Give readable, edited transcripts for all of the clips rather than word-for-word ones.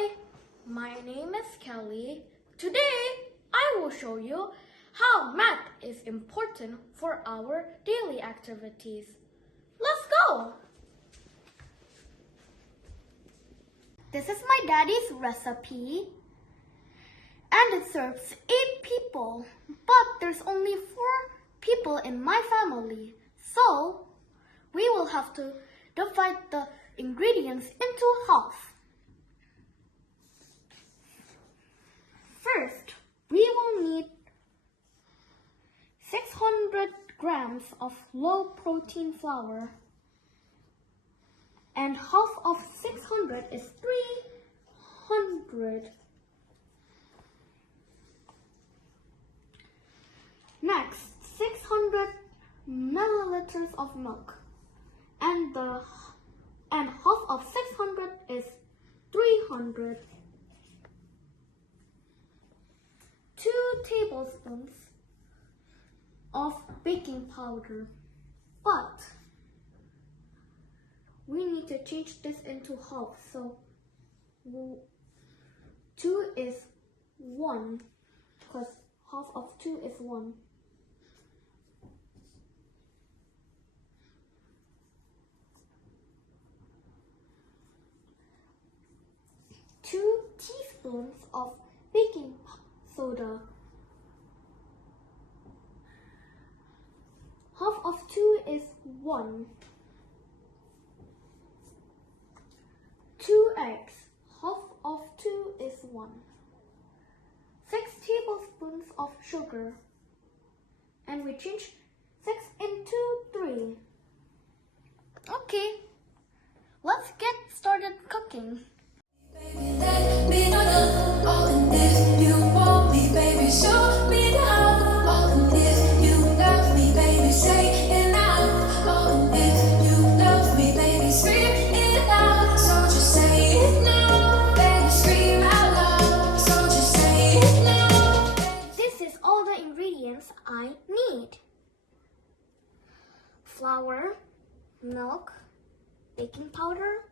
Hi, my name is Kelly. Today, I will show you how math is important for our daily activities. Let's go! This is my daddy's recipe, and it serves 8 people, but there's only 4 people in my family, so we will have to divide the ingredients into halves. First, we will need 600 grams of low-protein flour, and half of 600 is 300. Next, 600 milliliters of milk, and half of 600 is 300. 2 tablespoons of baking powder, but we need to change this into half, so 2 is 1, because half of 2 is 1. 2 teaspoons of baking soda. Half of 2 is 1. 2 eggs. Half of 2 is 1. 6 tablespoons of sugar. And we change 6 into 3. Okay, let's get started cooking. Baby, let me know the all, and if you want me, baby, show me the how. All, and if you love me, baby, say it now. All, and if you love me, baby, scream it out. So just say it now, baby, scream out loud. So just say it now. This is all the ingredients I need: flour, milk, baking powder,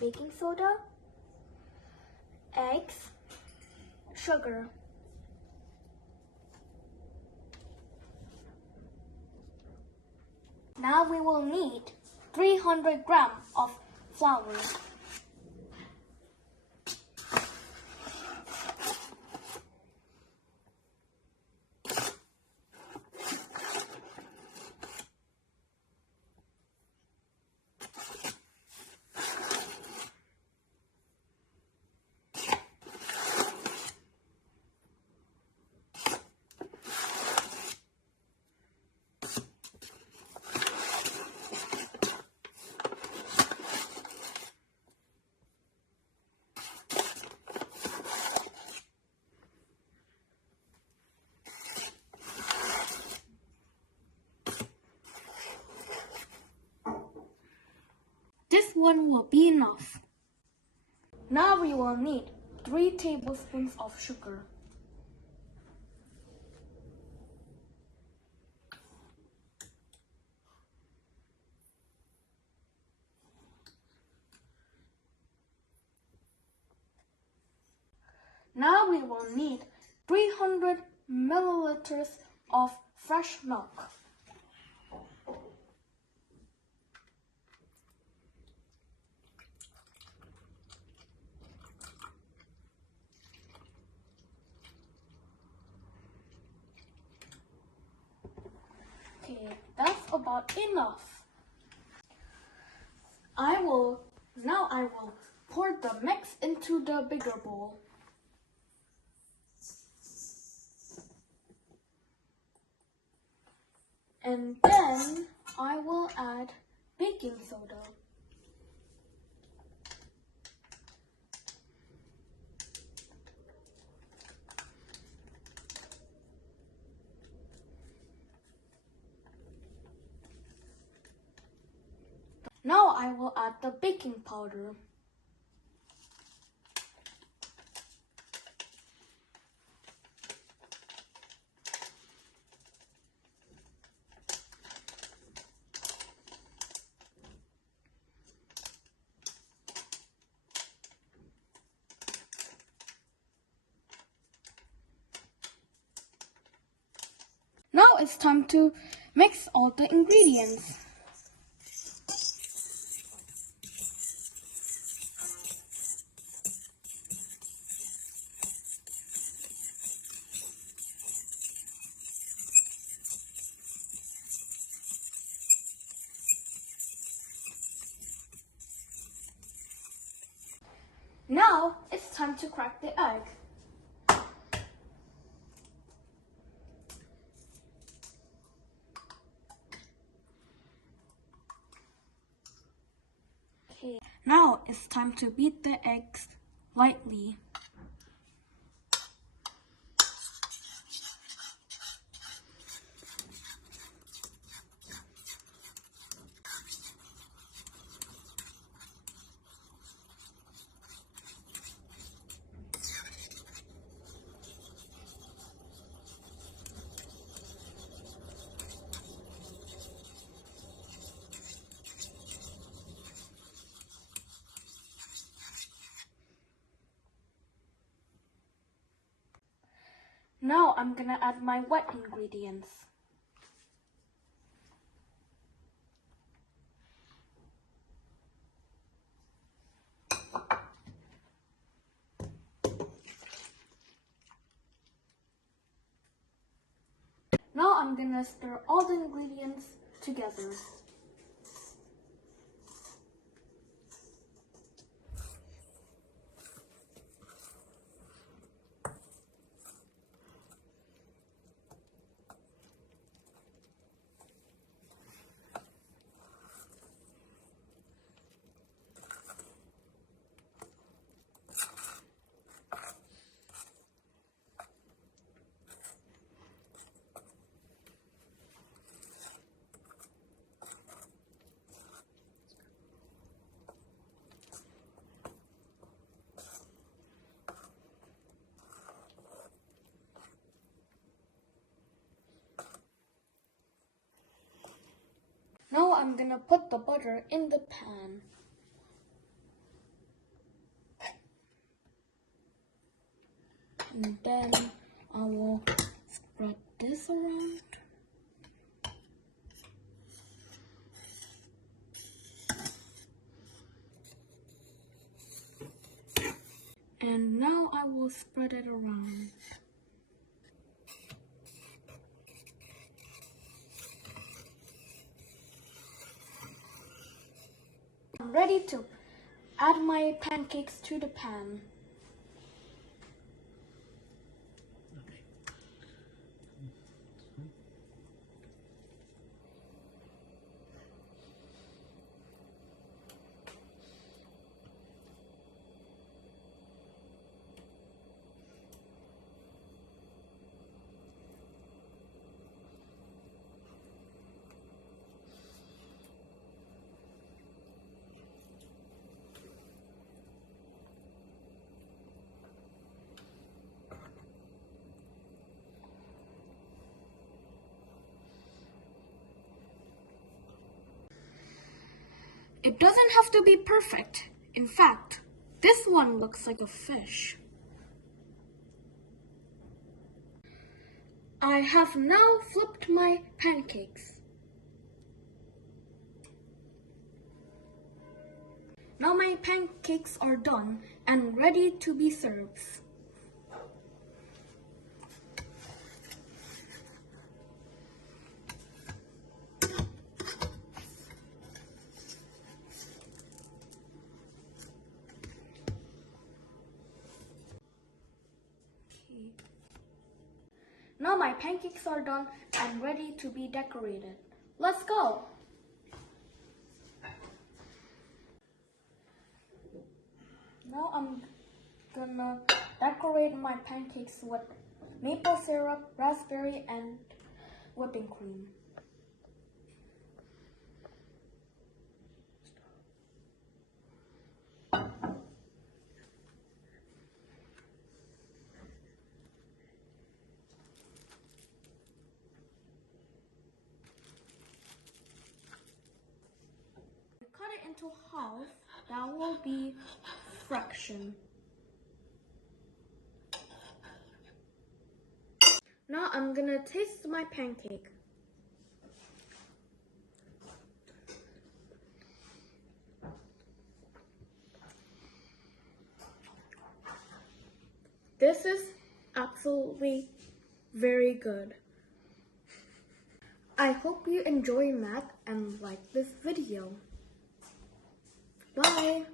baking soda, eggs, sugar. Now we will need 300 grams of flour. This one will be enough. Now we will need 3 tablespoons of sugar. Now we will need 300 milliliters of fresh milk. Okay, that's about enough. I will pour the mix into the bigger bowl. And then I will add baking soda. Now I will add the baking powder. it's time to mix all the ingredients. Now it's time to crack the egg. Okay. Now it's time to beat the eggs lightly. Now I'm gonna add my wet ingredients. Now I'm gonna stir all the ingredients together. Now I'm gonna put the butter in the pan. And then I will spread this around. And now I will spread it around. I'm ready to add my pancakes to the pan. It doesn't have to be perfect. In fact, this one looks like a fish. I have now flipped my pancakes. Now my pancakes are done and ready to be served. Now my pancakes are done and ready to be decorated. Let's go! Now I'm gonna decorate my pancakes with maple syrup, raspberry, and whipping cream. Cut it into halves. That will be fraction. Now I'm gonna taste my pancake. This is absolutely very good. I hope you enjoy math and like this video. Bye!